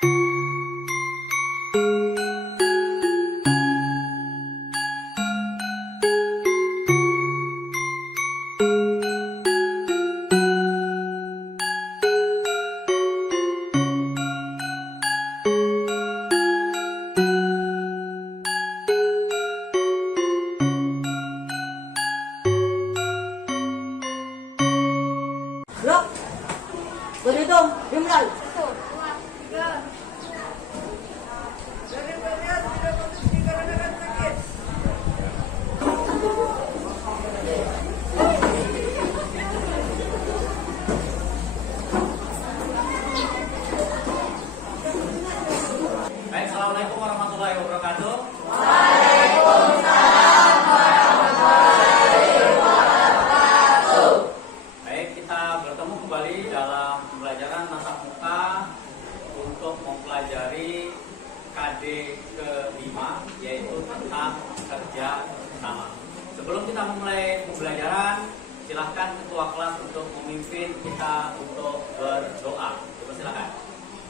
Bro, berhitung, dimulai. Baik, assalamualaikum warahmatullahi wabarakatuh. Baik, kita bertemu kembali dalam pembelajaran tatap muka untuk mempelajari KD ke-5, yaitu tentang kerja sama. Sebelum kita memulai pembelajaran, silahkan ketua kelas untuk memimpin kita untuk berdoa. Coba silakan.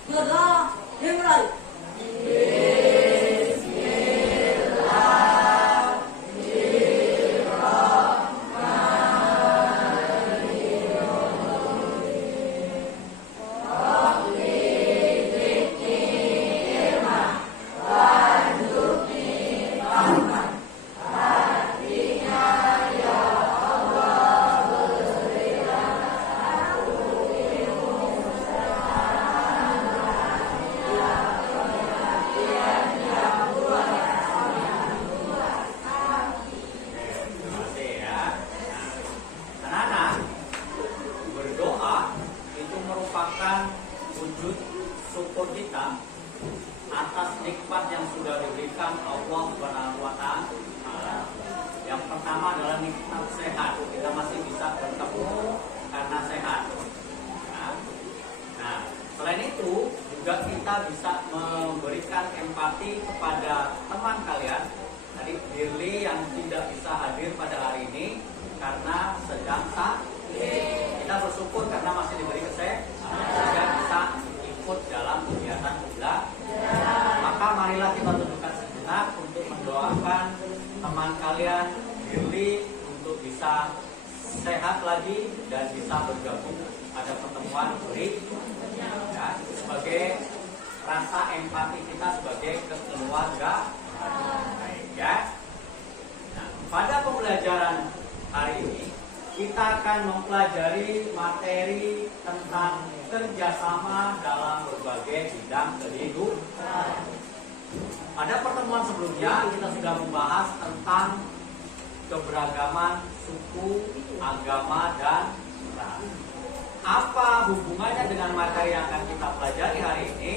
Berdoa, dimulai. Terima kasih ya. Nah, anak-anak, berdoa itu merupakan wujud syukur kita atas nikmat yang sudah diberikan Allah Subhanahu wa Ta'ala. Yang pertama adalah nikmat sehat. Kita masih bisa bertemu karena sehat. Nah, selain itu juga kita bisa memberikan empati kepada teman kalian. Tadi Birli yang tidak bisa hadir pada hari ini karena sedang sakit. Kita bersyukur karena masih diberi kesehatan sehingga bisa ikut dalam kegiatan belajar. Maka marilah kita tundukkan sejenak untuk mendoakan teman kalian Birli untuk bisa sehat lagi dan bisa bergabung pada pertemuan berikutnya. Ya, sebagai rasa empati kita sebagai keluarga. Baik ya. Nah, pada pembelajaran hari ini kita akan mempelajari materi tentang kerjasama dalam berbagai bidang kehidupan. Pada pertemuan sebelumnya kita sudah membahas tentang keberagaman suku, agama, dan ras. Apa hubungannya dengan materi yang akan kita pelajari hari ini?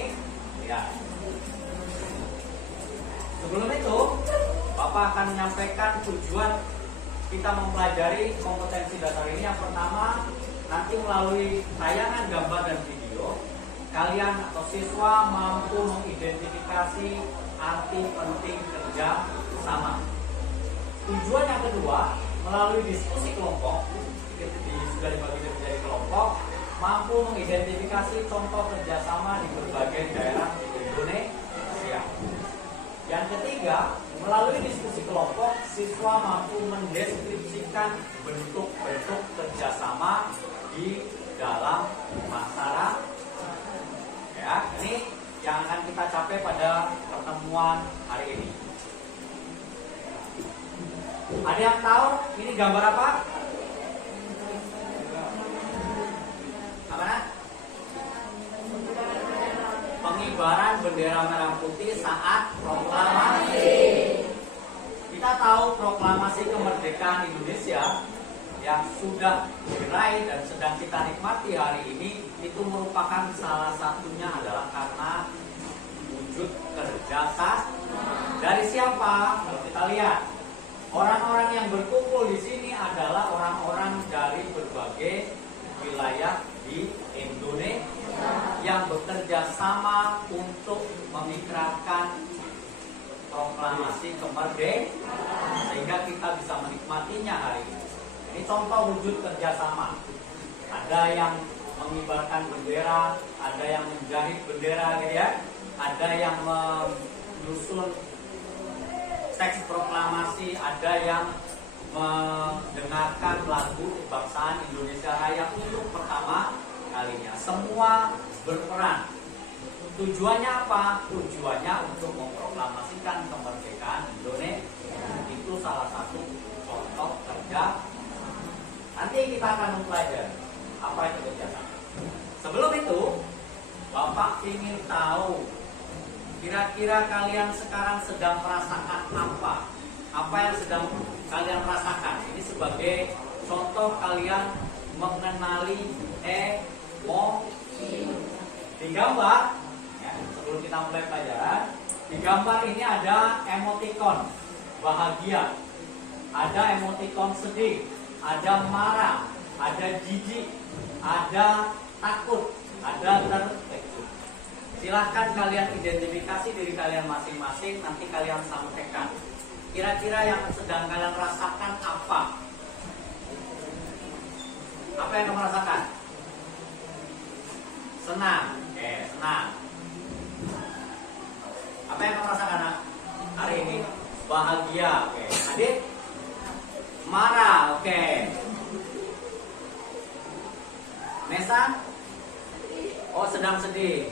Ya. Sebelum itu, Bapak akan menyampaikan tujuan kita mempelajari kompetensi dasar ini. Yang pertama, nanti melalui tayangan gambar dan video, kalian atau siswa mampu mengidentifikasi arti penting kerja sama. Tujuan yang kedua, melalui diskusi kelompok, sudah dibagi menjadi kelompok, mampu mengidentifikasi contoh kerjasama di berbagai daerah di Indonesia. Yang ketiga, melalui diskusi kelompok, siswa mampu mendeskripsikan bentuk-bentuk kerjasama di dalam masyarakat. Ya, ini yang akan kita capai pada pertemuan hari ini. Ada yang tahu ini gambar apa? Apa nak? Pengibaran bendera merah putih saat proklamasi. Kita tahu proklamasi kemerdekaan Indonesia yang sudah diraih dan sedang kita nikmati hari ini itu merupakan salah satunya adalah karena wujud kerjasama dari siapa? Kalau kita lihat, orang-orang yang berkumpul di sini adalah orang-orang dari berbagai wilayah di Indonesia yang bekerja sama untuk mengikrarkan proklamasi kemerdekaan sehingga kita bisa menikmatinya hari ini. Ini contoh wujud kerjasama. Ada yang mengibarkan bendera, ada yang menjahit bendera gitu ya, ada yang menyusun teks proklamasi, ada yang mendengarkan lagu kebangsaan Indonesia Raya untuk pertama kalinya. Semua berperan. Tujuannya apa? Tujuannya untuk memproklamasikan kemerdekaan Indonesia. Itu salah satu contoh kerja. Nanti kita akan mempelajari apa itu kerja. Sebelum itu, Bapak ingin tahu kira-kira kalian sekarang sedang merasakan apa? Apa yang sedang kalian rasakan? Ini sebagai contoh kalian mengenali emosi. Di gambar, ya, sebelum kita mulai pelajaran, di gambar ini ada emoticon bahagia, ada emoticon sedih, ada marah, ada jijik, ada takut, ada terkejut. Silahkan kalian identifikasi diri kalian masing-masing, nanti kalian sampaikan. Kira-kira yang sedang kalian rasakan apa? Apa yang kamu rasakan? Senang. Oke, senang. Apa yang kamu rasakan hari ini? Bahagia. Oke. Adik? Marah. Oke. Nesa? Oh, sedang sedih.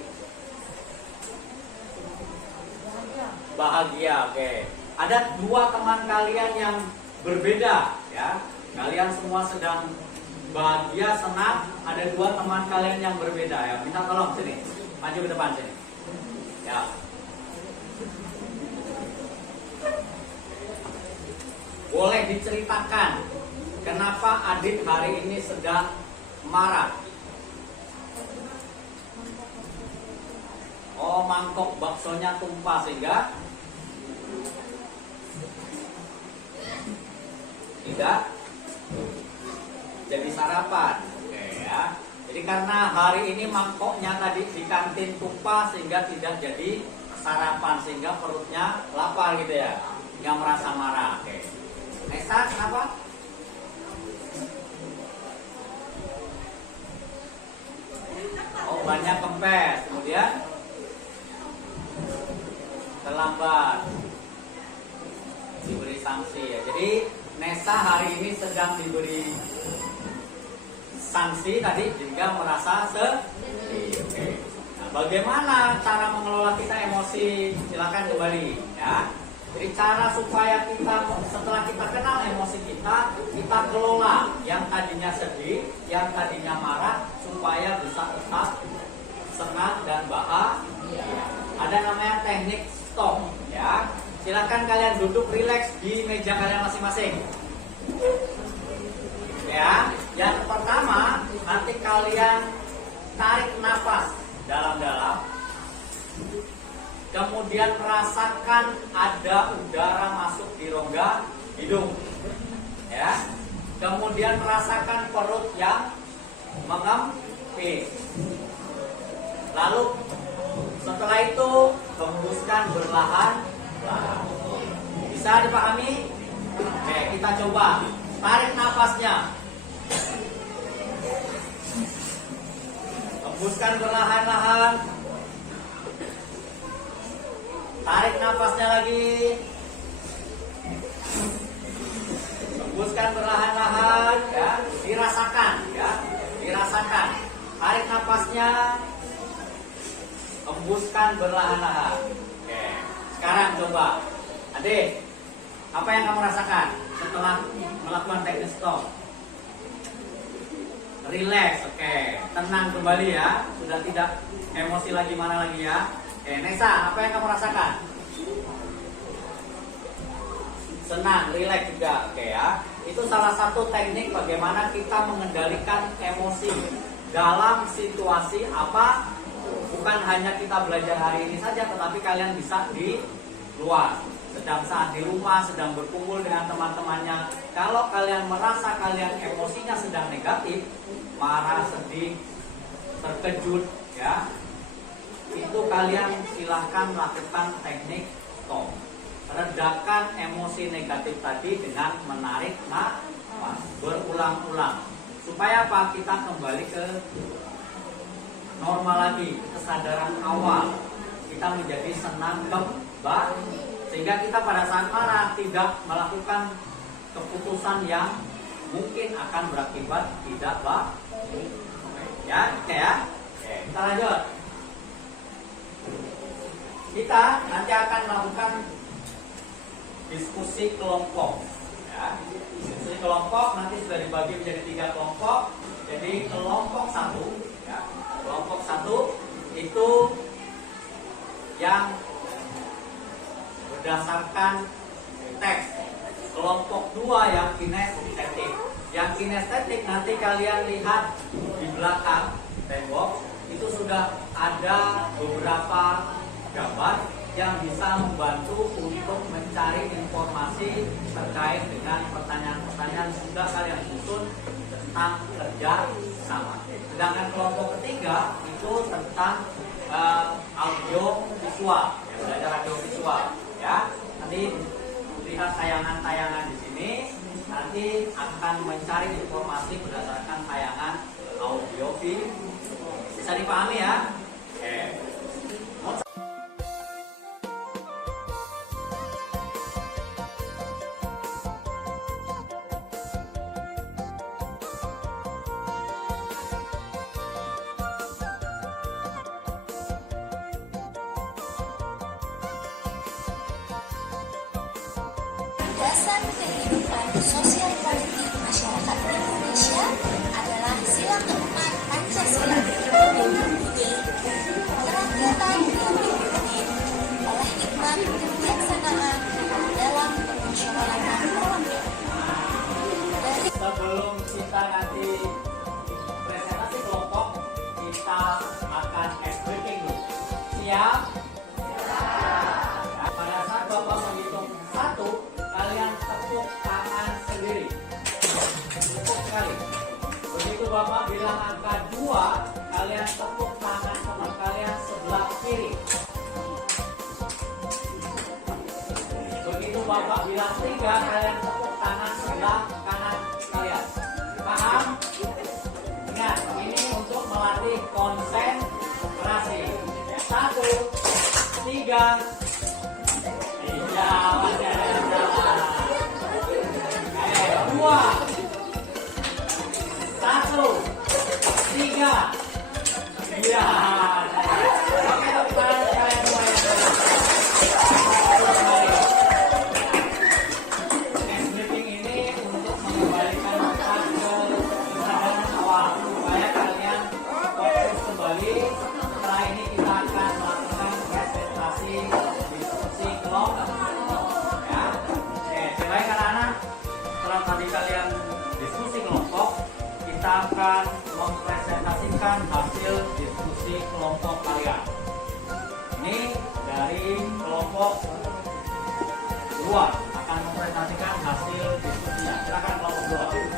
Bahagia. Oke. Ada dua teman kalian yang berbeda, ya. Kalian semua sedang bahagia, senang. Ada dua teman kalian yang berbeda, ya. Minta tolong sini, maju ke depan sini. Ya. Boleh diceritakan kenapa adik hari ini sedang marah? Oh, mangkok baksonya tumpah sehingga tidak jadi sarapan. Oke ya. Jadi karena hari ini mangkoknya tadi di kantin tumpah sehingga tidak jadi sarapan, sehingga perutnya lapar gitu ya, yang merasa marah. Oke. Nesa, kenapa? Oh, banyak kempes. Kemudian terlambat, diberi sanksi ya. Jadi Nesa hari ini sedang diberi sanksi tadi jika merasa sedih. Oke. Nah, bagaimana cara mengelola kita emosi? Silakan kembali ya. Jadi cara supaya kita setelah kita kenal emosi kita kelola yang tadinya sedih, yang tadinya marah supaya bisa tetap senang dan bahagia. Ada namanya teknik stop ya. Silakan kalian duduk rileks di meja kalian masing-masing. Ya, yang pertama nanti kalian tarik nafas dalam-dalam. Kemudian rasakan ada udara masuk di rongga hidung. Ya. Kemudian rasakan perut yang mengempis. Lalu setelah itu hembuskan berlahan. Bisa dipahami? Oke, kita coba. Tarik nafasnya. Hembuskan perlahan-lahan. Tarik nafasnya lagi. Hembuskan perlahan-lahan ya, dirasakan ya, dirasakan. Tarik nafasnya. Hembuskan perlahan-lahan. Oke. Sekarang coba, adik, apa yang kamu rasakan setelah melakukan teknik stop? Relax, oke, tenang kembali ya, sudah tidak emosi lagi mana lagi ya. Oke, Nesa, apa yang kamu rasakan? Senang, relax juga, oke ya. Itu salah satu teknik bagaimana kita mengendalikan emosi dalam situasi apa. Bukan hanya kita belajar hari ini saja, tetapi kalian bisa di luar. Sedang saat di rumah, sedang berkumpul dengan teman-temannya. Kalau kalian merasa kalian emosinya sedang negatif, marah, sedih, terkejut, ya, itu kalian silahkan lakukan teknik stop. Redakan emosi negatif tadi dengan menarik nafas berulang-ulang. Supaya apa? Kita kembali ke normal lagi, kesadaran awal. Kita menjadi senang kembali. Sehingga kita pada saat marah tidak melakukan keputusan yang mungkin akan berakibat tidak baik. Ya, oke ya. Oke, kita lanjut. Kita nanti akan melakukan diskusi kelompok. Ya, diskusi kelompok nanti sudah dibagi menjadi 3 kelompok. Jadi kelompok 1, ya, kelompok 1 itu yang berdasarkan teks. Kelompok 2 yang kinestetik. Yang kinestetik nanti kalian lihat di belakang tembok itu sudah ada beberapa gambar yang bisa membantu untuk mencari informasi terkait dengan pertanyaan-pertanyaan yang sudah kalian susun tentang kerja sama. Sedangkan kelompok ketiga itu tentang audio visual, ya, belajar audio visual. Ya, nanti lihat tayangan-tayangan di sini, nanti akan mencari informasi berdasarkan tayangan audio visual. Bisa dipahami ya? Oke. Dasar kehidupan sosial politik masyarakat Indonesia adalah sila keempat Pancasila yang berbunyi kerakyatan yang dipimpin oleh hikmat kebijaksanaan dalam permusyawaratan perwakilan. Sebelum kita nanti presentasi kelompok, kita akan ice breaking dulu. Siap? Nah, pada saat Bapak menghitung 1, kalian tepuk tangan sendiri. Tepuk sekali. Begitu Bapak bilang angka 2, kalian tepuk tangan teman kalian sebelah kiri. Begitu Bapak bilang 3, kalian tepuk tangan sebelah kanan kalian. Paham? Ingat, ini untuk melatih konsentrasi. 1, 3. Iya, masih ada yang salah. 2, 1, 3. Iya. Oke, tepuk tangan kalian semua yang salah. Meeting ini untuk mengembalikan kita ke kesadaran awal supaya kalian fokus kembali. Setelah ini kita akan melakukan presentasi diskusi kelompok. Ya, oke. Baik anak-anak, setelah tadi kalian diskusi kelompok, kita akan mempresentasikan hasil diskusi kelompok kalian. Ini dari kelompok 2 akan mempresentasikan hasil diskusinya. Silakan kelompok 2.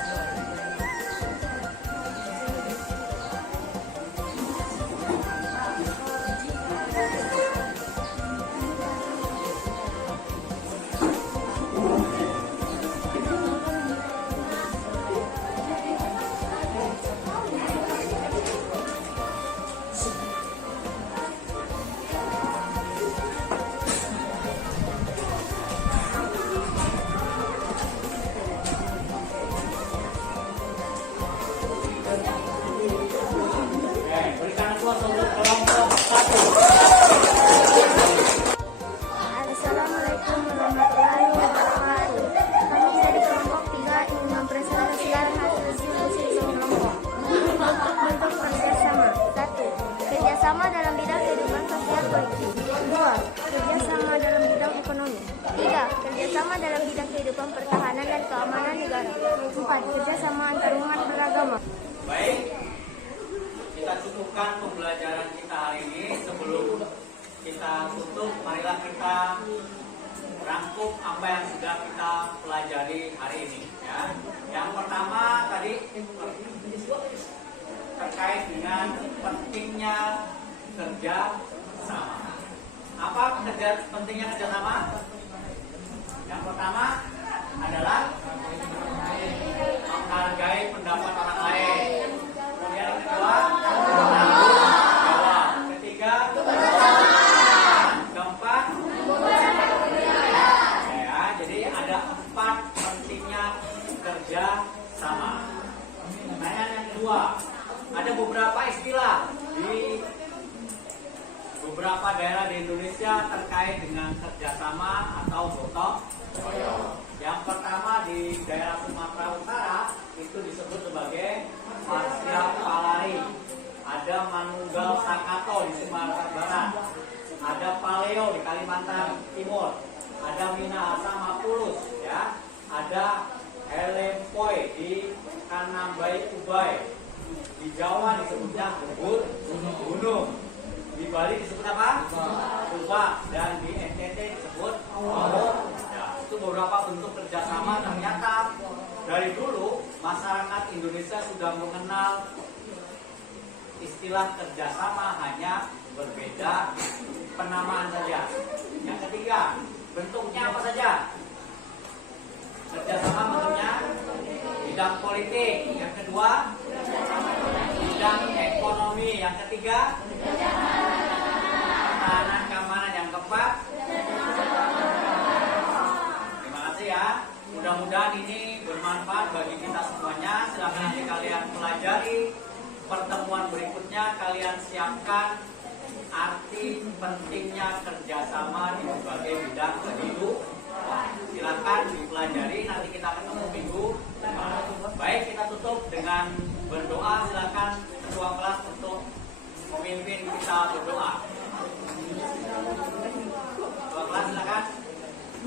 Berikan applause untuk kelompok 1. Assalamualaikum warahmatullahi wabarakatuh. Kami dari kelompok 3 ingin mempresentasikan hasil diskusi kelompok. Bentuk kerjasama. 1. Kerjasama dalam bidang kehidupan sosial politik. 2. Kerjasama dalam bidang ekonomi. 3. Kerjasama dalam bidang kehidupan pertahanan dan keamanan negara. 4. Kerjasama antarumat beragama. Baik, kita cukupkan pembelajaran kita hari ini. Sebelum kita tutup, marilah kita rangkum apa yang sudah kita pelajari hari ini. Ya. Yang pertama tadi terkait dengan pentingnya kerja sama. Apa pentingnya kerja sama? Yang pertama adalah menghargai pendapat orang lain. Kemudian yang kedua, beberapa daerah di Indonesia terkait dengan kerjasama atau gotong royong. Yang pertama di daerah Sumatera Utara itu disebut sebagai Masya Palari. Ada Manunggal Sakato di Sumatera Barat. Ada Paleo di Kalimantan Timur. Ada Minahasa Mapulus, ya. Ada Elempoi di Kanambai Ubay. Di Jawa disebutnya Ubud Gunung. Di Bali disebut apa? Ubah. Dan di NTT disebut Maut. Ya, itu beberapa bentuk kerjasama. Ternyata dari dulu masyarakat Indonesia sudah mengenal istilah kerjasama, hanya berbeda penamaan saja. Yang ketiga, bentuknya apa saja? Kerjasama bentuknya bidang politik. Yang kedua, bidang ekonomi. Yang ketiga, pertahanan keamanan. Yang keempat, terima kasih ya. Mudah-mudahan ini bermanfaat bagi kita semuanya. Silakan nanti kalian pelajari. Pertemuan berikutnya kalian siapkan arti pentingnya kerjasama di berbagai bidang kehidupan. Silakan dipelajari, nanti kita ketemu minggu depan. Baik, kita tutup dengan berdoa. Silakan ketua kelas untuk memimpin kita berdoa. Ketua kelas silakan.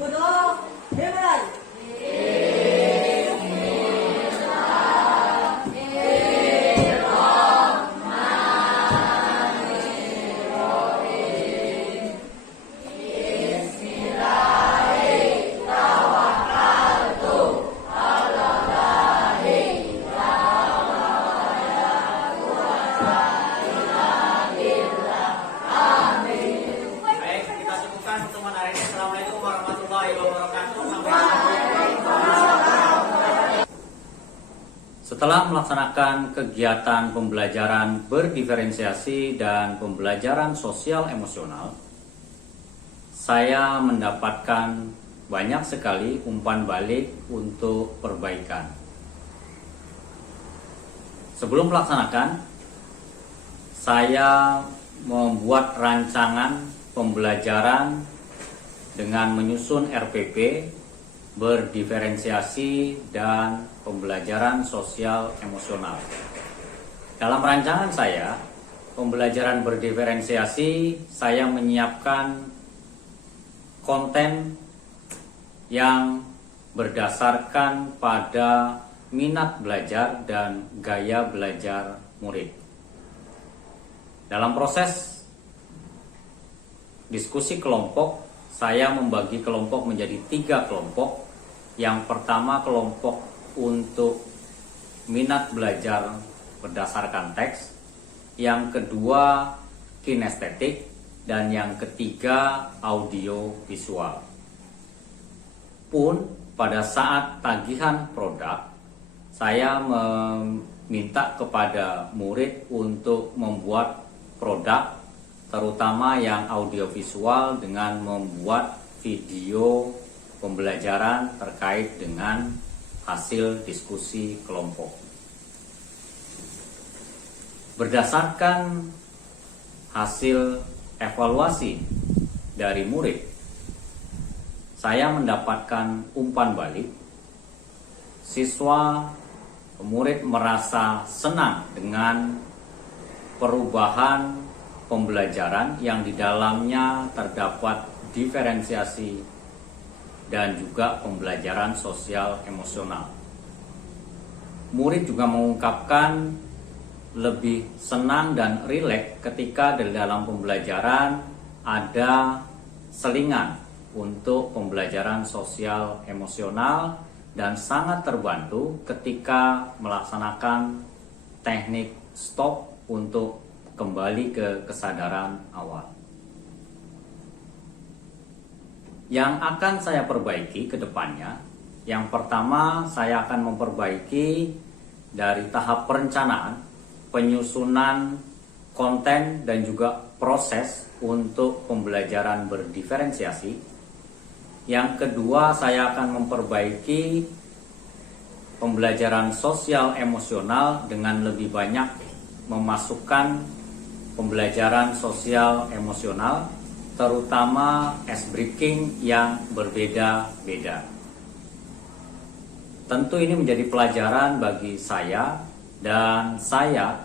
Berdoa dimulai. Baik, kita cukupkan pertemuan hari ini. Assalamualaikum warahmatullahi wabarakatuh. Sampai jumpa. Setelah melaksanakan kegiatan pembelajaran berdiferensiasi dan pembelajaran sosial emosional, saya mendapatkan banyak sekali umpan balik untuk perbaikan. Sebelum melaksanakan, saya membuat rancangan pembelajaran dengan menyusun RPP berdiferensiasi dan pembelajaran sosial emosional. Dalam rancangan saya, pembelajaran berdiferensiasi, saya menyiapkan konten yang berdasarkan pada minat belajar dan gaya belajar murid. Dalam proses diskusi kelompok, saya membagi kelompok menjadi 3 kelompok. Yang pertama, kelompok untuk minat belajar berdasarkan teks. Yang kedua, kinestetik. Dan yang ketiga, audio visual. Pun pada saat tagihan produk, saya meminta kepada murid untuk membuat produk, terutama yang audiovisual, dengan membuat video pembelajaran terkait dengan hasil diskusi kelompok. Berdasarkan hasil evaluasi dari murid, saya mendapatkan umpan balik. Siswa murid merasa senang dengan perubahan pembelajaran yang di dalamnya terdapat diferensiasi dan juga pembelajaran sosial emosional. Murid juga mengungkapkan lebih senang dan rileks ketika di dalam pembelajaran ada selingan untuk pembelajaran sosial emosional, dan sangat terbantu ketika melaksanakan teknik stop untuk kembali ke kesadaran awal. Yang akan saya perbaiki ke depannya, yang pertama saya akan memperbaiki dari tahap perencanaan, penyusunan konten dan juga proses untuk pembelajaran berdiferensiasi. Yang kedua, saya akan memperbaiki pembelajaran sosial emosional dengan lebih banyak memasukkan pembelajaran sosial emosional, terutama ice breaking yang berbeda-beda. Tentu ini menjadi pelajaran bagi saya, dan saya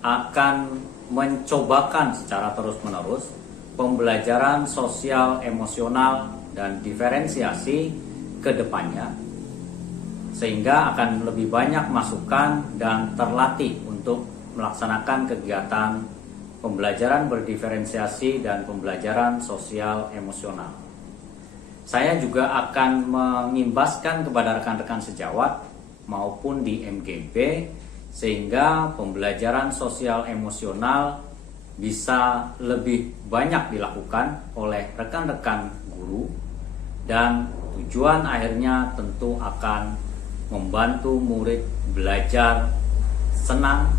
akan mencobakan secara terus-menerus pembelajaran sosial emosional dan diferensiasi ke depannya, sehingga akan lebih banyak masukan dan terlatih untuk melaksanakan kegiatan pembelajaran berdiferensiasi dan pembelajaran sosial emosional. Saya juga akan mengimbaskan kepada rekan-rekan sejawat maupun di MGB, sehingga pembelajaran sosial emosional bisa lebih banyak dilakukan oleh rekan-rekan guru, dan tujuan akhirnya tentu akan membantu murid belajar senang,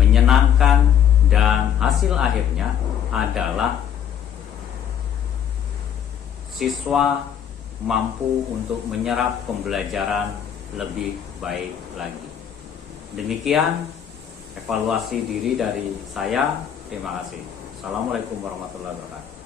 menyenangkan, dan hasil akhirnya adalah siswa mampu untuk menyerap pembelajaran lebih baik lagi. Demikian evaluasi diri dari saya. Terima kasih. Assalamualaikum warahmatullahi wabarakatuh.